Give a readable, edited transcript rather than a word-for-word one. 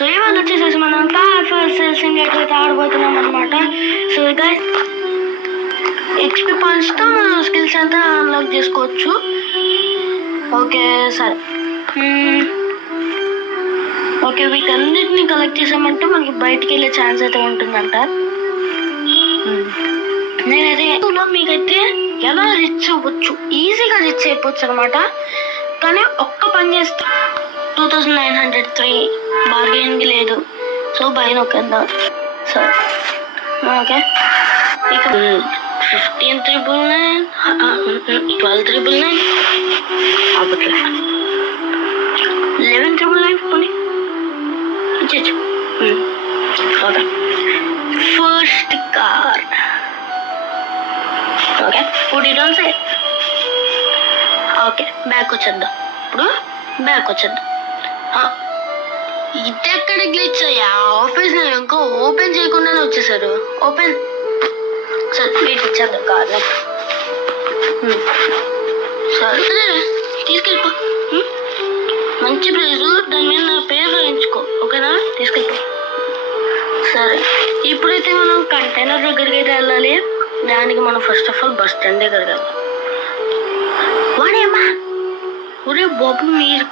So ఇవాళ వచ్చేసేసి మనం కార్ వర్సెస్ సింగర్ అయితే ఆడబోతున్నాం అనమాట. సో గైస్ ఎక్స్పీ పాయింట్స్తో మనం స్కిల్స్ అంతా అన్లాక్ చేసుకోవచ్చు. ఓకే సరే, ఓకే వీటన్నిటిని కలెక్ట్ చేసామంటే మనకి బయటికి వెళ్ళే ఛాన్స్ అయితే ఉంటుందంట. నేనైతే మీకైతే ఎలా రిచ్ అవ్వచ్చు, ఈజీగా రిచ్ అయిపోవచ్చు అనమాట. కానీ ఒక్క పని చేస్తే 2903 బార్గెన్కి లేదు. సో బై నొక్కేద్దాం. సో ఓకే ఇక 15,999 12,999 అప్పట్లే 11,999 పోనీ ఇచ్చచ్చు. Okay first car. ఓకే పుడిడోన్ సే. ఓకే బ్యాక్ వచ్చేద్దాం. ఇప్పుడు బ్యాక్ వచ్చేద్దాం. ఇది ఎక్కడ గ్లిచ్ అయ్యా, ఆఫీస్ ఇంకా ఓపెన్ చేయకుండానే వచ్చేసారు. ఓపెన్ సరే వీటికి ఇచ్చేద్దాం కాదు. సరే తీసుకెళ్ళిపో, మంచి ప్లేసు, దాని మీద నా పేరు రాయించుకో. ఓకేనా, తీసుకెళ్ళిపో. సరే ఇప్పుడైతే మనం కంటైనర్ దగ్గరికి అయితే వెళ్ళాలి. దానికి మనం first of all bus stand దగ్గరికి వెళ్ళాలి. వాడేమ్మా ఒరే బాబు మీరు